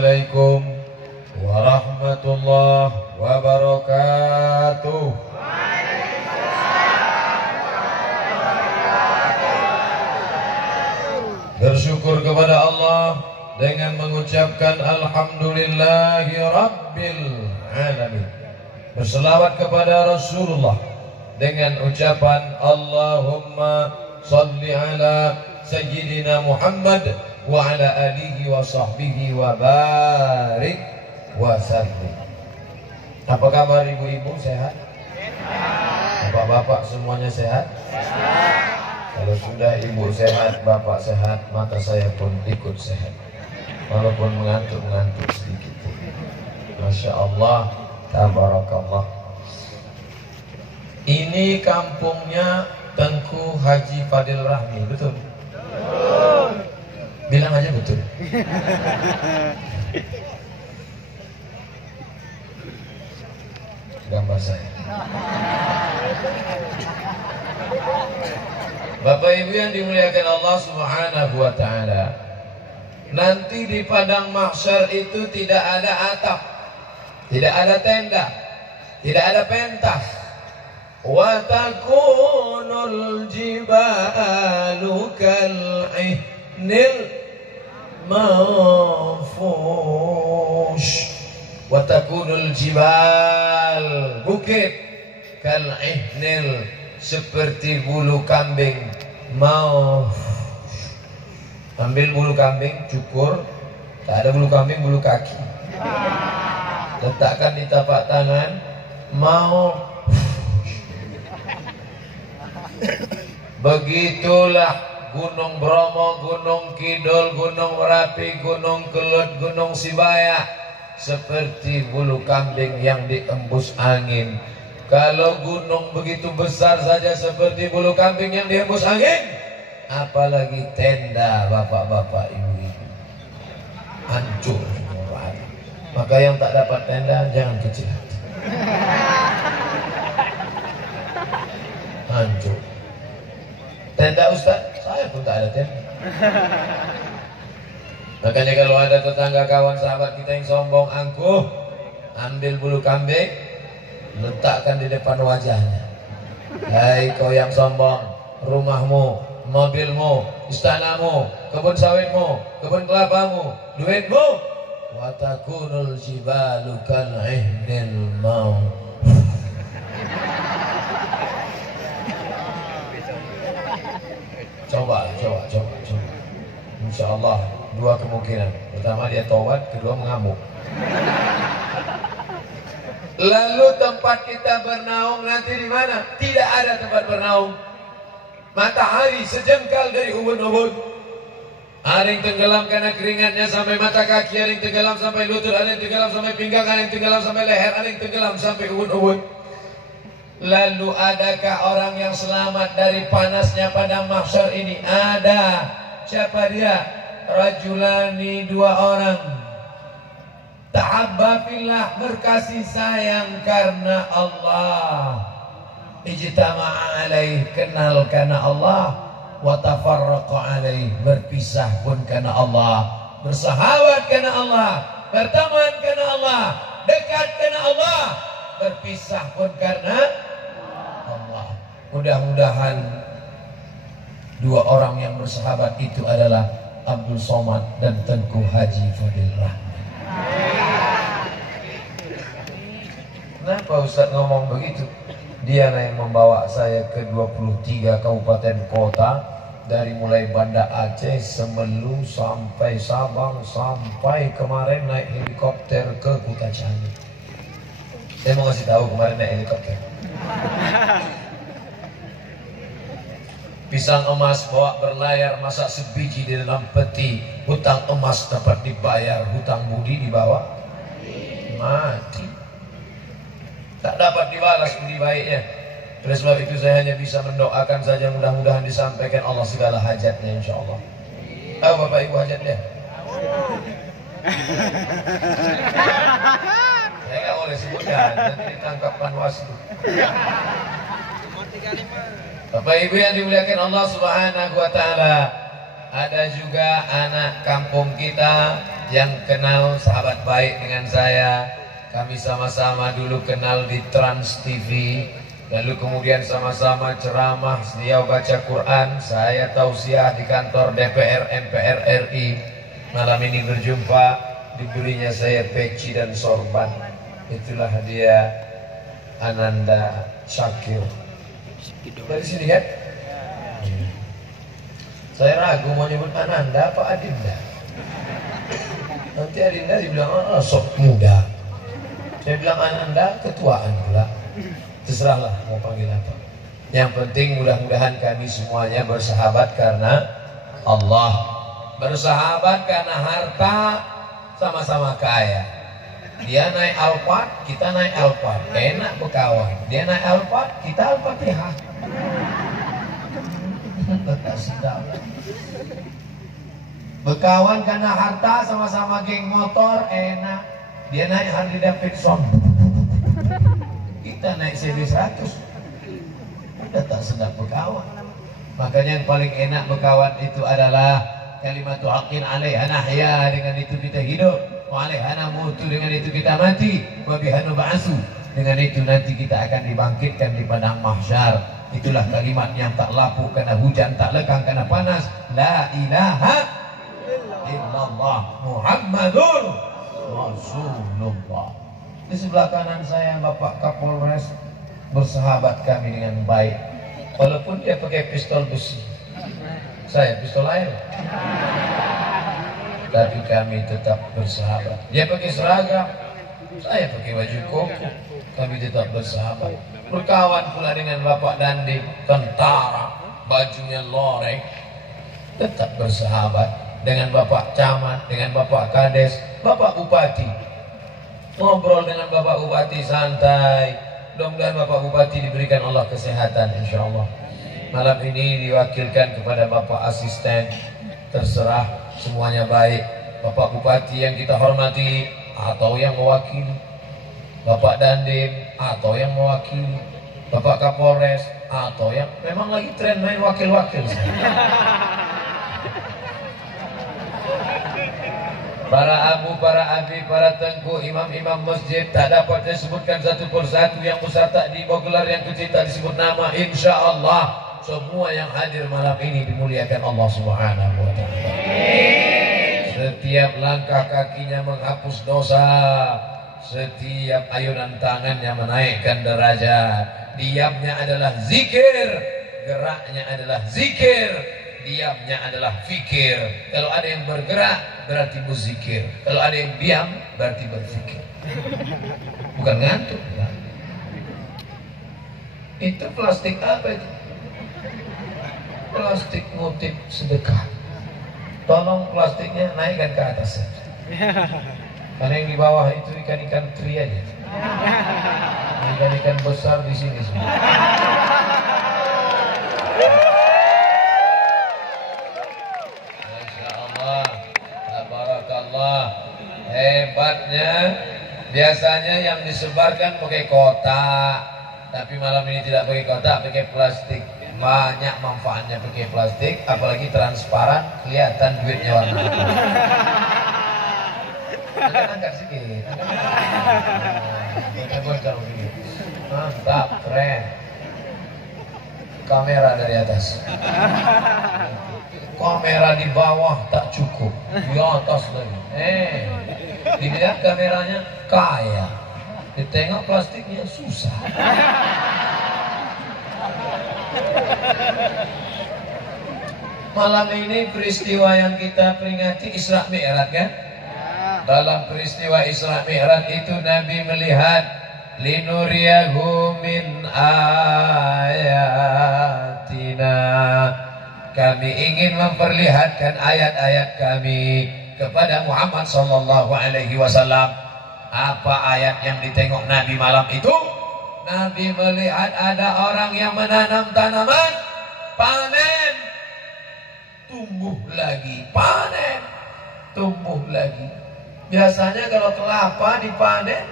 Assalamualaikum warahmatullahi wabarakatuh. Bersyukur kepada Allah dengan mengucapkan Alhamdulillahi Rabbil Alamin. Berselawat kepada Rasulullah dengan ucapan Allahumma salli ala Sayyidina Muhammad wa ala alihi wa sahbihi wa barik wa sallim. Apa kabar ibu-ibu, sehat? Bapak-bapak semuanya sehat? Kalau sudah ibu sehat, bapak sehat, maka saya pun ikut sehat. Walaupun mengantuk-ngantuk sedikit. Masya Allah, tabarakallah. Ini kampungnya Tengku Haji Fadil Rahmi, betul? Bilang aja betul. Gambar saya. Bapak Ibu yang dimuliakan Allah Subhanahu wa taala. Nanti di padang mahsyar itu tidak ada atap, tidak ada tenda, tidak ada pentas. Wa takunul jibalu kal'ihnil manfush. Wa takunul jibal, bukit, kal'ihnil, seperti bulu kambing. Mau ambil bulu kambing, cukur, tak ada bulu kambing, bulu kaki, letakkan di tapak tangan. Mau begitulah Gunung Bromo, Gunung Kidul, Gunung Merapi, Gunung Kelut, Gunung Sibaya, seperti bulu kambing yang diembus angin. Kalau gunung begitu besar saja seperti bulu kambing yang dihembus angin, apalagi tenda, bapak-bapak, ibu-ibu, hancur semua. Maka yang tak dapat tenda jangan kecil hati. Hancur. Tenda Ustaz, saya pun tak ada tenda. Makanya kalau ada tetangga, kawan, sahabat kita yang sombong, angkuh, ambil bulu kambing, letakkan di depan wajahnya. Hai kau yang sombong, rumahmu, mobilmu, istanamu, kebun sawitmu, kebun kelapamu, duitmu, wa takunul jibalu kal'ihnil maut. Coba. Insya Allah dua kemungkinan. Pertama dia taubat, kedua mengamuk. Lalu tempat kita bernaung nanti di mana? Tidak ada tempat bernaung. Matahari sejengkal dari ubun-ubun. Ada yang tenggelam karena keringatnya sampai mata kaki, ada yang tenggelam sampai lutut, ada yang tenggelam sampai pinggang, ada yang tenggelam sampai leher, ada yang tenggelam sampai ubun-ubun. Lalu adakah orang yang selamat dari panasnya padang mahsyar ini? Ada. Siapa dia? Rajulani, dua orang. Tahabba fillah, berkasih sayang karena Allah. Ijtama'a alaih, kenal karena Allah. Wa tafarraqa alaih, berpisah pun karena Allah. Bersahabat karena Allah, berteman karena Allah, dekat karena Allah, berpisah pun karena Allah. Mudah-mudahan dua orang yang bersahabat itu adalah Abdul Somad dan Tengku Haji Fadil Rahmi. Kenapa Ustaz ngomong begitu? Dia yang membawa saya ke 23 kabupaten kota, dari mulai Banda Aceh, Semelu, sampai Sabang, sampai kemarin naik helikopter ke Kutacani. Saya mau kasih tahu kemarin naik helikopter. Pisang emas bawa berlayar, masak sebiji di dalam peti. Hutang emas dapat dibayar, hutang budi dibawa mati. Tak dapat dibalas budi baiknya. Oleh sebab itu saya hanya bisa mendoakan saja, mudah-mudahan disampaikan Allah segala hajatnya, insya Allah. Tahu Bapak Ibu hajatnya? Saya nggak boleh sebutkan, nanti ditangkap Panwaslu. Bapak Ibu yang dimuliakan Allah Subhanahu wa taala, ada juga anak kampung kita yang kenal sahabat baik dengan saya. Kami sama-sama dulu kenal di Trans TV, lalu kemudian sama-sama ceramah, dia baca Quran, saya tausiah di kantor DPR MPR RI. Malam ini berjumpa, diberinya saya peci dan sorban. Itulah dia Ananda Syakir. Dari sini kan? Saya ragu mau nyebut Ananda apa Adinda. Nanti Adinda dibilang sok muda. Saya bilang Ananda ketuaan pula. Terserahlah mau panggil apa. Yang penting mudah-mudahan kami semuanya bersahabat karena Allah. Bersahabat karena harta, sama-sama kaya. Dia naik Alphard, kita naik Alphard. Enak berkawan. Dia naik Alphard, kita Al-Fatihah. Berkawan karena harta, sama-sama geng motor, enak. Dia naik Harley Davidson, kita naik CB100. Udah tak sedap berkawan. Makanya yang paling enak berkawan itu adalah kalimatu haqqin alaiha nahya, dengan itu kita hidup, wa alaiha namutu, dengan itu kita mati, wa biha nub'atsu, dengan itu nanti kita akan dibangkitkan di padang mahsyar. Itulah kalimat yang tak lapuk karena hujan, tak lekang karena panas. La ilaha illallah Muhammadur Rasulullah. Di sebelah kanan saya Bapak Kapolres, bersahabat kami dengan baik. Walaupun dia pakai pistol besi, saya pistol air, tapi kami tetap bersahabat. Dia pakai seragam, saya pakai baju koko, kami tetap bersahabat. Berkawan pula dengan Bapak Dandim, tentara, bajunya loreng, tetap bersahabat. Dengan Bapak Camat, dengan Bapak Kades, Bapak Bupati, ngobrol dengan Bapak Bupati santai. Mudah-mudahan Bapak Bupati diberikan Allah kesehatan, insya Allah. Malam ini diwakilkan kepada Bapak Asisten, terserah semuanya baik. Bapak Bupati yang kita hormati atau yang mewakili, Bapak Dandim atau yang mewakili, Bapak Kapolres atau yang memang lagi tren main wakil-wakil. Para abu, para abi, para tengku, imam-imam masjid, tak dapat disebutkan satu persatu. Yang besar tak dibawa gelar, yang kecil tak disebut nama. Insya Allah semua yang hadir malam ini dimuliakan Allah Subhanahu wa Ta'ala. Setiap langkah kakinya menghapus dosa, setiap ayunan tangannya menaikkan derajat. Diamnya adalah zikir, geraknya adalah zikir, diamnya adalah fikir. Kalau ada yang bergerak berarti berzikir, kalau ada yang diam berarti berfikir. Bukan ngantuk kan? Itu plastik apa itu? Plastik motif sedekah. Tolong plastiknya naikkan ke atas. Karena yang di bawah itu ikan-ikan teri aja. Ikan-ikan besar di sini semua. Masya Allah, tabarakallah. Hebatnya, biasanya yang disebarkan pakai kotak, tapi malam ini tidak pakai kotak, pakai plastik. Banyak manfaatnya pakai plastik, apalagi transparan, kelihatan duitnya warna apa. Angkat sedikit. Mantap, keren. Kamera dari atas. Kamera di bawah tak cukup, di atas lagi. Dilihat kameranya kaya, ditengok plastiknya susah. Malam ini peristiwa yang kita peringati Isra Mi'raj kan? Dalam peristiwa Isra Mi'raj itu Nabi melihat linuriyahu min ayatina, kami ingin memperlihatkan ayat-ayat kami kepada Muhammad sallallahu alaihi wasallam. Apa ayat yang ditengok Nabi malam itu? Nabi melihat ada orang yang menanam tanaman, panen, tumbuh lagi, panen, tumbuh lagi. Biasanya kalau kelapa dipanen,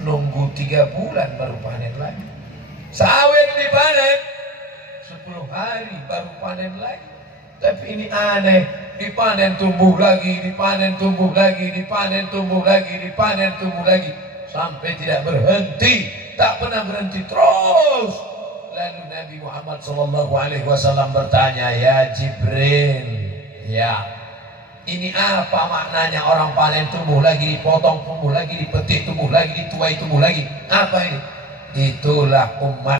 nunggu 3 bulan baru panen lagi. Sawit dipanen 10 hari baru panen lagi. Tapi ini aneh, dipanen tumbuh lagi, dipanen tumbuh lagi, dipanen tumbuh lagi, dipanen tumbuh lagi, sampai tidak berhenti, tak pernah berhenti terus. Lalu Nabi Muhammad SAW bertanya, ya Jibril, ya, ini apa maknanya orang panen tumbuh lagi, dipotong tumbuh lagi, dipetik tumbuh lagi, dituai tumbuh lagi? Apa ini? Itulah umat